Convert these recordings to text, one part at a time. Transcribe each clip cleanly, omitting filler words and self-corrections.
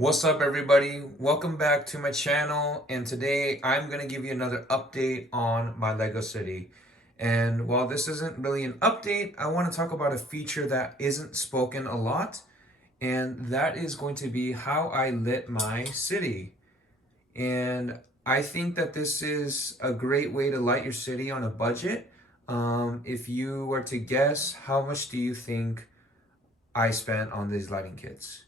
What's up, everybody? Welcome back to my channel, and today I'm going to give you another update on my Lego City. And while this isn't really an update, I want to talk about a feature that isn't spoken a lot, and that is going to be how I lit my city. And I think that this is a great way to light your city on a budget. If you were to guess, how much do you think I spent on these lighting kits?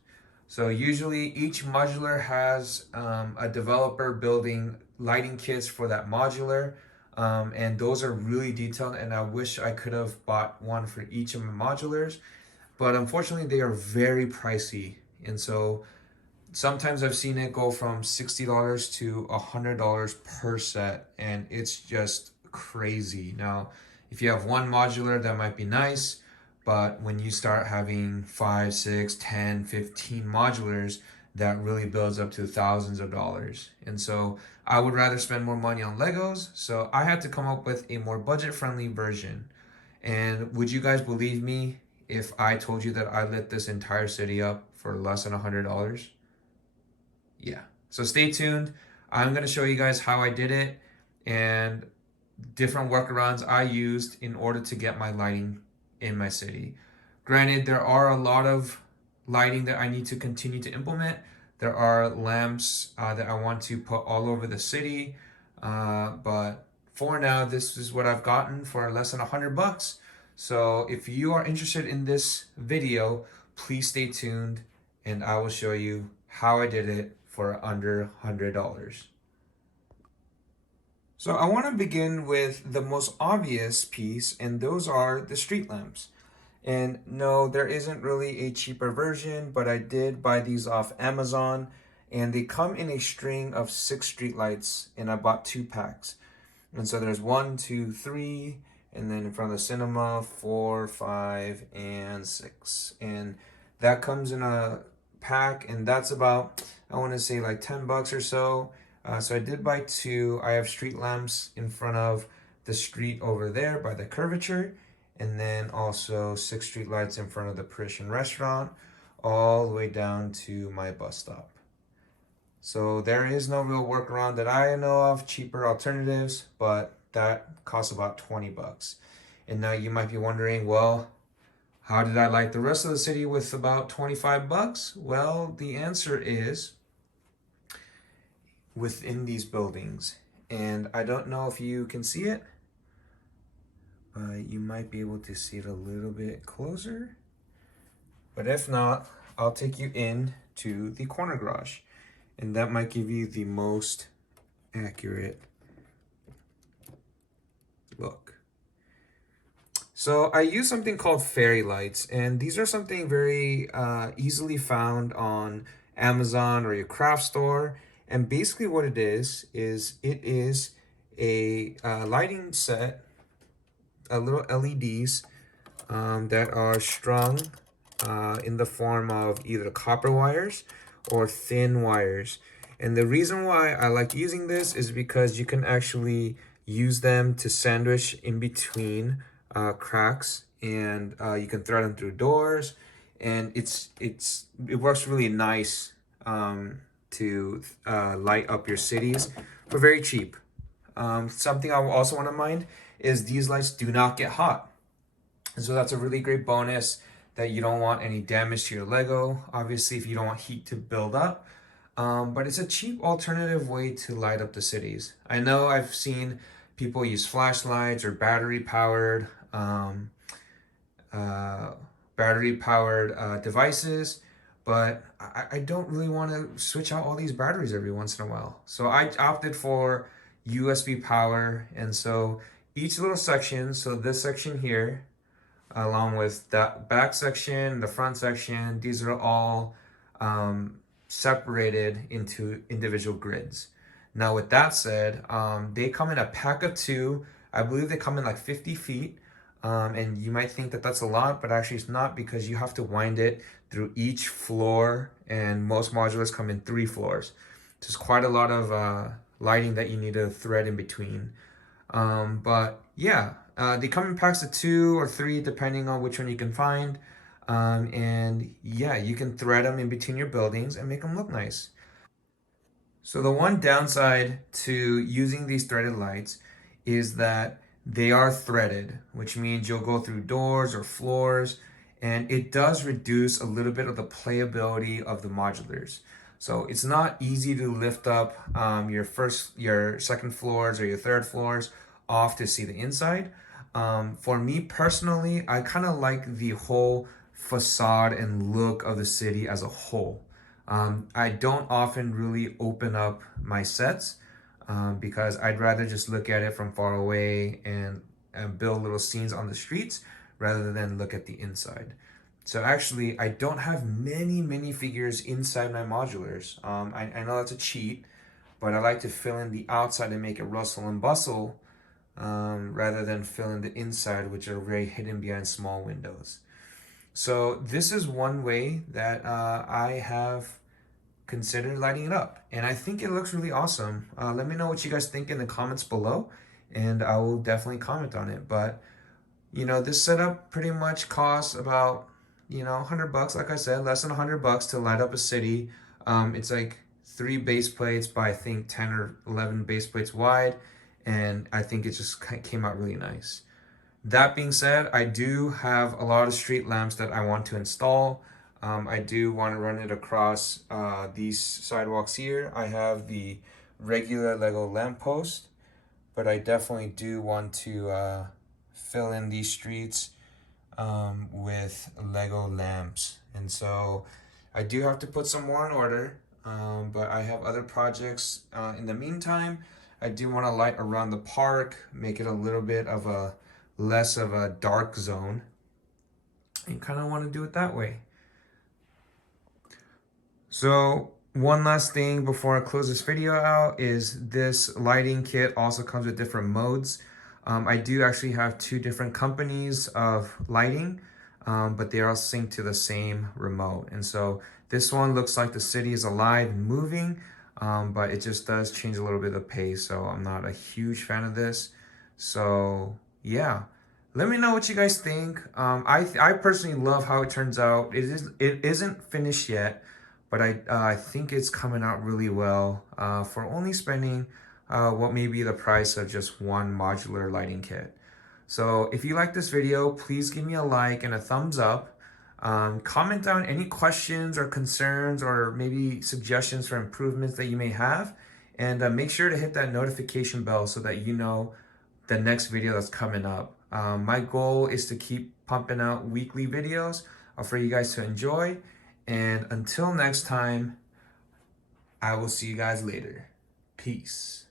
So usually each modular has a developer building lighting kits for that modular. And those are really detailed, and I wish I could have bought one for each of my modulars, but unfortunately they are very pricey. And so sometimes I've seen it go from $60 to $100 per set, and it's just crazy. Now, if you have one modular, that might be nice, but when you start having 5, 6, 10, 15 modulars, that really builds up to thousands of dollars. And so I would rather spend more money on Legos, so I had to come up with a more budget-friendly version. And would you guys believe me if I told you that I lit this entire city up for less than $100? Yeah. So stay tuned. I'm going to show you guys how I did it and different workarounds I used in order to get my lighting in my city. Granted, there are a lot of lighting that I need to continue to implement. There are lamps that I want to put all over the city. But for now, this is what I've gotten for less than $100. So if you are interested in this video, please stay tuned and I will show you how I did it for under $100. So I want to begin with the most obvious piece, and those are the street lamps. And no, there isn't really a cheaper version, but I did buy these off Amazon, and they come in a string of 6 street lights, and I bought 2 packs. And so there's 1, 2, 3, and then in front of the cinema, 4, 5, and 6. And that comes in a pack, and that's about, I want to say, like $10 or so. So I did buy 2. I have street lamps in front of the street over there by the curvature, and then also 6 street lights in front of the Parisian restaurant, all the way down to my bus stop. So there is no real workaround that I know of, cheaper alternatives, but that costs about $20. And now you might be wondering, well, how did I light the rest of the city with about $25? Well, the answer is within these buildings. And I don't know if you can see it, but you might be able to see it a little bit closer. But if not, I'll take you in to the corner garage, and that might give you the most accurate look. So I use something called fairy lights, and these are something very easily found on Amazon or your craft store. And basically what it is it is a lighting set, little LEDs that are strung in the form of either copper wires or thin wires. And the reason why I like using this is because you can actually use them to sandwich in between cracks, and you can thread them through doors, and it works really nice to light up your cities for very cheap. Something I also want to mind is these lights do not get hot. And so that's a really great bonus, that you don't want any damage to your Lego, obviously, if you don't want heat to build up. But it's a cheap alternative way to light up the cities. I know I've seen people use flashlights or battery-powered devices, but I don't really want to switch out all these batteries every once in a while. So I opted for USB power, and so each little section, so this section here, along with that back section, the front section, these are all separated into individual grids. Now with that said, they come in a pack of 2. I believe they come in like 50 feet. And you might think that that's a lot, but actually it's not, because you have to wind it through each floor, and most modulars come in 3 floors. So it's quite a lot of lighting that you need to thread in between. But yeah, they come in packs of 2 or 3 depending on which one you can find. And yeah, you can thread them in between your buildings and make them look nice. So the one downside to using these threaded lights is that they are threaded, which means you'll go through doors or floors, and it does reduce a little bit of the playability of the modulars. So it's not easy to lift up your second floors or your third floors off to see the inside. For me personally, I kind of like the whole facade and look of the city as a whole. I don't often really open up my sets because I'd rather just look at it from far away and build little scenes on the streets rather than look at the inside. So actually, I don't have many figures inside my modulars. I know that's a cheat, but I like to fill in the outside and make it rustle and bustle rather than fill in the inside, which are very hidden behind small windows. So this is one way that I have considered lighting it up, and I think it looks really awesome. Let me know what you guys think in the comments below, and I will definitely comment on it. But this setup pretty much costs about 100 bucks, like I said, less than 100 bucks to light up a city. It's like 3 base plates by I think 10 or 11 base plates wide, and I think it just came out really nice. That being said, I do have a lot of street lamps that I want to install. I do want to run it across these sidewalks here. I have the regular Lego lamppost, but I definitely do want to fill in these streets with Lego lamps. And so I do have to put some more in order, but I have other projects in the meantime. I do want to light around the park, make it a little bit of a less of a dark zone, and kind of want to do it that way. So one last thing before I close this video out is this lighting kit also comes with different modes. I do actually have two different companies of lighting, but they are all synced to the same remote. And so this one looks like the city is alive and moving, but it just does change a little bit of the pace. So I'm not a huge fan of this. So yeah, let me know what you guys think. I personally love how it turns out. It isn't finished yet, but I think it's coming out really well for only spending what may be the price of just one modular lighting kit. So if you like this video, please give me a like and a thumbs up. Comment down any questions or concerns or maybe suggestions for improvements that you may have. And make sure to hit that notification bell so that you know the next video that's coming up. My goal is to keep pumping out weekly videos for you guys to enjoy. And until next time, I will see you guys later. Peace.